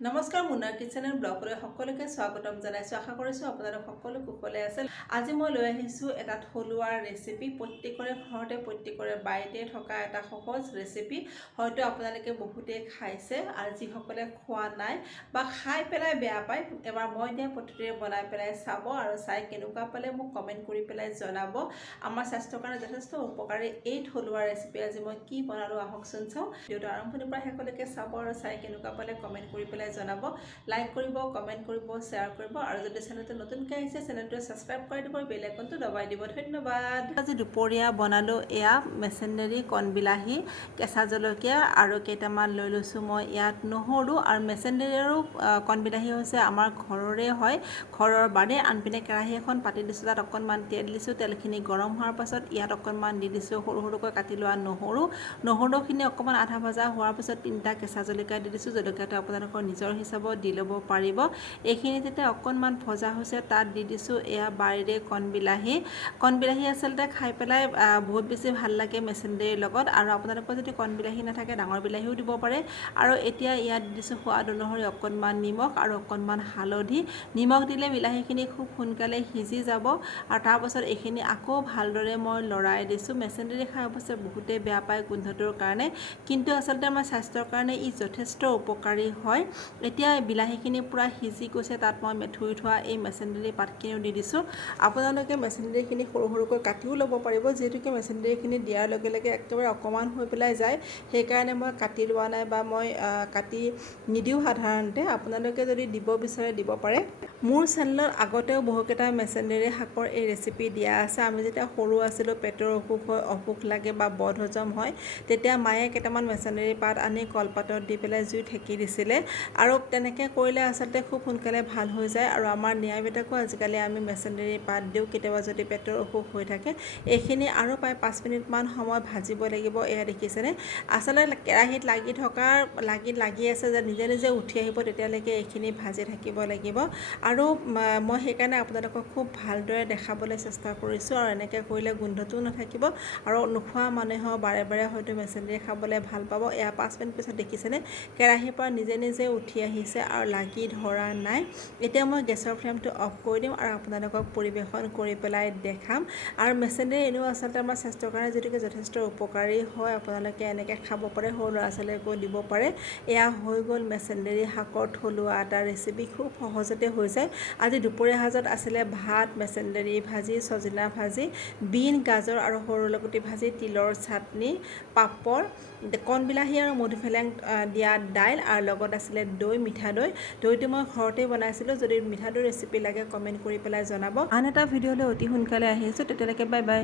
নমস্কাৰ মুনাৰ kitchen and ব্লগলৈ সকলোকে স্বাগতম জনাইছোঁ। আশা কৰিছোঁ আপোনালোক সকলো কুশলে আছে। আজি মই লৈ আহিছোঁ এটা থলুৱা ৰেচিপি, প্ৰত্যেকৰে ঘৰতে প্ৰত্যেকৰে বাৰীতে থকা এটা সহজ ৰেচিপি। হয়তো আপোনালোকে বহুতেই খাইছে আৰু যিসকলে খোৱা নাই বা খাই পেলাই বেয়া পায়, এবাৰ মই দিয়া পদ্ধতিৰে বনাই পেলাই চাব আৰু চাই কেনেকুৱা পালে মোক কমেণ্ট কৰি পেলাই জনাব। আমাৰ স্বাস্থ্যৰ কাৰণে যথেষ্ট উপকাৰী এই থলুৱা ৰেচিপি আজি মই কি বনালোঁ আহকচোন চাওঁ। ভিডিঅ'টো আৰম্ভণিৰ পৰা শেষলৈকে চাব আৰু চাই কেনেকুৱা পালে কমেণ্ট কৰি পেলাই জনাব। লাইক কৰিব, কমেণ্ট কৰিব, শ্বেয়াৰ কৰিব আৰু যদি চেনেলটো নতুনকৈ আহিছে চেনেলটো ছাবস্ক্ৰাইব কৰি দিব, বেল আইকনটো দবাই দিব। ধন্যবাদ। আজি দুপৰীয়া বনালোঁ এয়া মেচেণ্ডেৰী, কণবিলাহী, কেঁচা জলকীয়া আৰু কেইটামান লৈ লৈছোঁ মই ইয়াত নহৰু। আৰু মেচেণ্ডেৰী আৰু কণবিলাহী হৈছে আমাৰ ঘৰৰে হয়, ঘৰৰ বাৰী। আনপিনে কেৰাহী এখন পাতি দিছোঁ, তাত অকণমান তেল দিছোঁ। তেলখিনি গৰম হোৱাৰ পাছত ইয়াত অকণমান দি দিছোঁ সৰু সৰুকৈ কাটি লোৱা নহৰুখিনি অকণমান আধা ভজা হোৱাৰ পিছত 3টা কেঁচা জলকীয়া দি দিছোঁ। জলকীয়াটো আপোনালোকৰ নিজৰ হিচাপত দি ল'ব পাৰিব। এইখিনি যেতিয়া অকণমান ভজা হৈছে তাত দি দিছোঁ এয়া বাৰীৰে কণবিলাহী আচলতে খাই পেলাই বহুত বেছি ভাল লাগে মেচেণ্ডেৰীৰ লগত। আৰু আপোনালোকৰ যদি কণবিলাহী নাথাকে ডাঙৰ বিলাহীও দিব পাৰে। আৰু এতিয়া ইয়াত দি দিছোঁ সোৱাদ অনুসৰি অকণমান নিমখ আৰু অকণমান হালধি। নিমখ দিলে বিলাহীখিনি খুব সোনকালে সিজি যাব। আৰু তাৰপাছত এইখিনি আকৌ ভালদৰে মই লৰাই দিছোঁ। মেচেণ্ডেৰী খাই অৱশ্যে বহুতেই বেয়া পায় গোন্ধটোৰ কাৰণে, কিন্তু আচলতে আমাৰ স্বাস্থ্যৰ কাৰণে ই যথেষ্ট উপকাৰী হয়। এতিয়া বিলাহীখিনি পূৰা সিজি গৈছে, তাত মই মেথুৰি থোৱা এই মেচেণ্ডেৰী পাতখিনিও দি দিছোঁ। আপোনালোকে মেচেণ্ডেৰীখিনি সৰু সৰুকৈ কাটিও ল'ব পাৰিব, যিহেতুকে মেচেণ্ডেৰীখিনি দিয়াৰ লগে লগে একেবাৰে অকণমান হৈ পেলাই যায়। সেইকাৰণে মই কাটি লোৱা নাই বা মই কাটি নিদিওঁ সাধাৰণতে। আপোনালোকে যদি দিব বিচাৰে দিব পাৰে। মোৰ চেনেলত আগতেও বহুকেইটা মেচেণ্ডেৰী শাকৰ এই ৰেচিপি দিয়া আছে। আমি যেতিয়া সৰু আছিলোঁ, পেটৰ অসুখ হয়, অসুখ লাগে বা বদহজম হয়, তেতিয়া মায়ে কেইটামান মেচেণ্ডেৰী পাত আনি কলপাতত দি পেলাই জুইত সেকি দিছিলে। আৰু তেনেকৈ কৰিলে আচলতে খুব সোনকালে ভাল হৈ যায়। আৰু আমাৰ নিয়ামিতাকো আজিকালি আমি মেচেণ্ডেৰী পাত দিওঁ কেতিয়াবা যদি পেটৰ অসুখ হৈ থাকে। এইখিনি আৰু প্ৰায় 5 মিনিটমান সময় ভাজিব লাগিব। এয়া দেখিছেনে, আচলতে কেৰাহীত লাগি আছে যে নিজে নিজে উঠি আহিব, তেতিয়ালৈকে এইখিনি ভাজি থাকিব লাগিব। আৰু মই সেইকাৰণে আপোনালোকক খুব ভালদৰে দেখাবলৈ চেষ্টা কৰিছোঁ। আৰু এনেকৈ কৰিলে গোন্ধটোও নাথাকিব আৰু নোখোৱা মানুহেও বাৰে বাৰে হয়তো মেচেণ্ডেৰী খাবলৈ ভাল পাব। এয়া 5 মিনিট পিছত দেখিছেনে কেৰাহীৰ পৰা নিজে নিজে উঠি আহিছে আৰু লাগি ধৰা নাই। এতিয়া মই গেছৰ ফ্লেমটো অফ কৰি দিম আৰু আপোনালোকক পৰিৱেশন কৰি পেলাই দেখাম। আৰু মেচেণ্ডেৰী এনেও আচলতে আমাৰ স্বাস্থ্যৰ কাৰণে যিহেতুকে যথেষ্ট উপকাৰী হয়, আপোনালোকে এনেকৈ খাব পাৰে, সৰু ল'ৰা ছোৱালীকো দিব পাৰে। এয়া হৈ গ'ল মেচেণ্ডেৰী শাকৰ থলুৱা এটা ৰেচিপি, খুব সহজতে হৈ যায়। আজি দুপৰীয়া সাজত আছিলে ভাত, মেচেণ্ডেৰী ভাজি, ছজিনা ভাজি, বিন, গাজৰ আৰু সৰু ওলকবি ভাজি, তিলৰ চাটনি, পাপৰ, কণবিলাহী আৰু মধুসোলেং দিয়া দাইল আৰু লগত আছিলে দৈ, মিঠা দৈ। দৈটো মই ঘৰতেই বনাইছিলোঁ। যদি মিঠা দৈ ৰেচিপি লাগে কমেণ্ট কৰি পেলাই জনাব। আন এটা ভিডিঅ'লৈ অতি সোনকালে আহিছোঁ, তেতিয়ালৈকে বাই বাই।